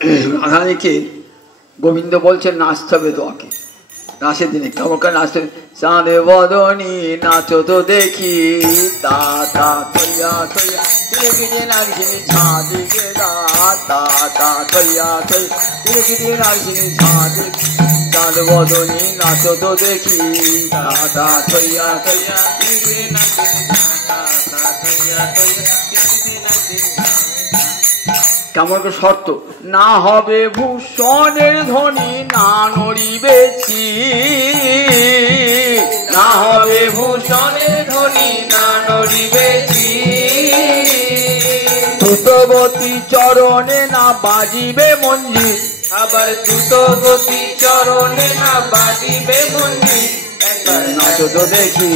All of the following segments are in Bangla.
রাধারানীকে গোবিন্দ বলছেন নাচতে হবে তোমাকে, নাচের দিনে কেমন করে নাচতে হবে? চাঁদে বদনী নাচো তো দেখি, তা তা তৈয়া তৈয়া দিকে নাচি ঝাঁদিকে দা, তা তা তৈয়া তৈয়া দিকে নাচি ঝাঁদি, চাঁদ বদনী নাচো তো দেখি, তা তা তৈয়া তৈয়া দিকে নাচি তা তা তৈয়া তৈয়া দিকে নাচি। কেমন করে শর্ত? না হবে ভূষণের ধ্বনি না নড়িবেছি, না হবে ভূষণের ধ্বনি না নড়িবেছি, দ্রুতগতি চরণে না বাজিবে মঞ্জির, আবার দ্রুতগতি চরণে না বাজিবে মঞ্জির, একবার নাচো তো দেখি।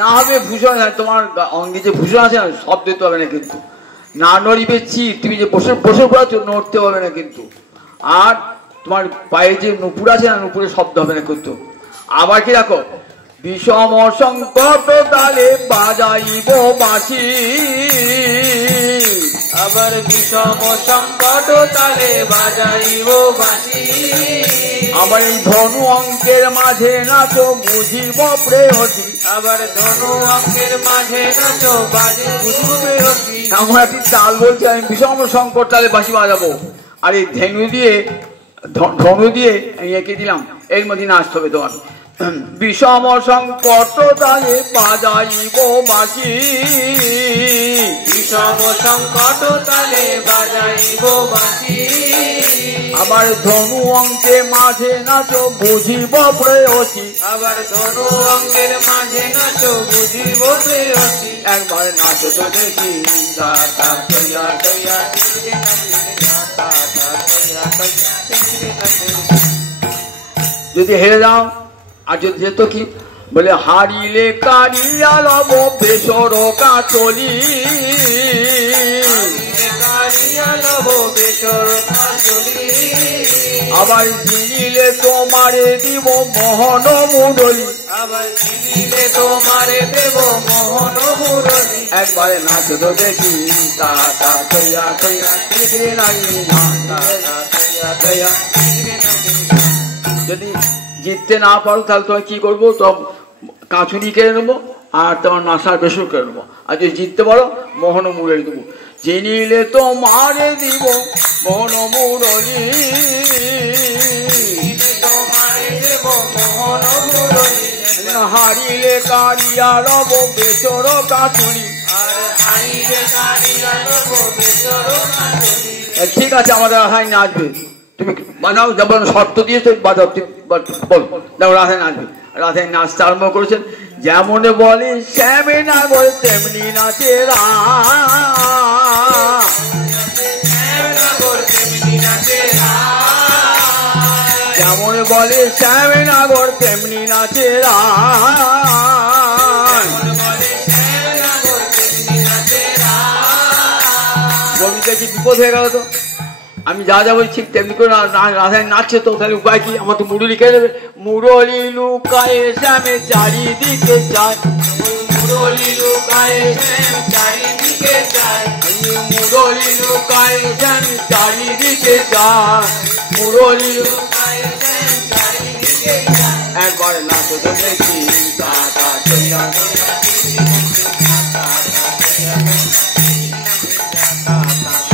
না হবে ভূষণ, তোমার অঙ্গে যে ভূষণ আছে না সব দিতে হবে না কিন্তু, না নড়িবেছি, তুমি যে বসে বসে পড়াচ্ছ নড়তে হবে না কিন্তু, আর তোমার পায়ে যে নুপুর আছে না নুপুরের শব্দ হবে না কিন্তু। আবার কি রাখো? বিষম সংকট তালে বাজাইব বাঁশি, আবার বিষম সংকট তালে বাজাইব বাঁশি, আবার এই ধনু অঙ্কের মাঝে নাচো বুঝিব প্রেয়সী, আবার ধনু অঙ্কের মাঝে নাচো বাজে বুঝিব প্রেয়সী। এমন একটি তাল বলছে আমি বিষম সংকট তালে বাঁশি বাজাবো, আর এই ধনু দিয়ে আমি এঁকে দিলাম, এর মধ্যে নাচতে হবে তোমার। বিষম সংকট তালে বাজাইব বাঁশি, বিষম সংকট তালে বাজাইব বাঁশি, আবার ধনু অঙ্কে মাঝে নাচো বুঝিব প্রেয়সী, আবার ধনু অঙ্কের মাঝে নাচো বুঝিব প্রেয়সী, একবার নাচো তো দেখি। তা তা তৈয়া তৈয়া দিকে নাচে, তা তা তৈয়া তৈয়া দিকে নাচে। যদি হেরে যাও আর যদি যেত কি বলে হারিলে কারিয়া লব বেসর কাচলি, কারিয়া লব বেসর কাচলি, আবার জিনিলে তোমারে দিব মোহন মুরলি, আবার চিনিলে তোমারে দেব মোহন মুরলি, একবারে নাচো তো দেখি। তা তা তৈয়া তৈয়া দিকে নাচি না, তা তা তৈয়া তৈয়া দিকে নাচি। যদি জিততে না পারো তাহলে তোমার কি করবো? তো কাঁচুনি কেড়ে নেবো আর তোমার নাসার বেসর কেড়ে নেবো, আর যদি জিততে পারো মোহন মুরলি দেবো, চিনিলে তোমারে দিব মোহন মুরলি, তোমারে দেব মোহন মুরলি, হারিলে কারিয়া রব বেসর কাঁচুনি। আর হারিলে কারিয়া লব বেসর কাচলি। ঠিক আছে, আমাদের রাধাই নাচবে, তুমি বাজাও, যেমন শর্ত দিয়েছো বাজাও, বল দেখো রাধাই নাচবে। রাধাই নাচতে আরম্ভ করেছেন, যেমন বলে শ্যামে না বলে তেমনি নাচে যেমন বলে শ্যামে নাগর তেমনি নাচে গোবিন্দের কি বিপদ হয়ে গেল? তো আমি যা যা বলছি তেমনি করে রাধায় নাচছে, তো তাহলে উপায় কি? আমার তো মুরলি খেয়ে দেবে। মুরলি লুকায়ে শ্যামে চারিদিকে যায়, মুরলি লুকায়ে শ্যাম চারিদিকে যায়, মুরলি লুকায়ে শ্যামে চারিদিকে যায়, মুরলি লুকায়ে শ্যাম চারিদিকে যায়, একবার নাচো তো দেখি। তা তা তৈয়া তৈয়া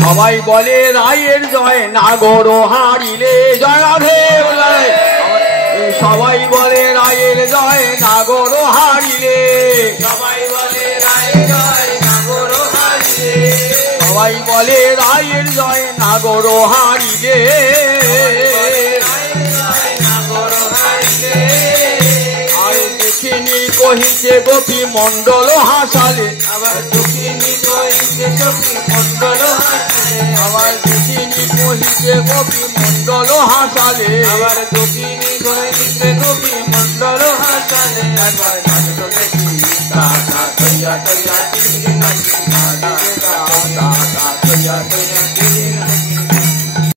সবাই বলে রায়ের জয় নাগর হারিলে, জয় রাধে বলে সবাই বলে রায়ের জয় নাগর হারিলে, সবাই বলে রায়ের জয় নাগর হারিলে, সবাই বলে রায়ের জয় নাগর হারিলে, নাগর হারিলে, আর দেখিনি কহিছে গোপী মণ্ডল হাসালে, আবার দুঃখিনী কহিছে সখী মণ্ডল হাসিলে, আবার দেখিনি কহিছে গোপী মণ্ডল হাসালে, আবার দুঃখিনী কহিছে গোপী মণ্ডল হাসালে, একবার নাচো তো দেখি। তা তা তৈয়া তৈয়া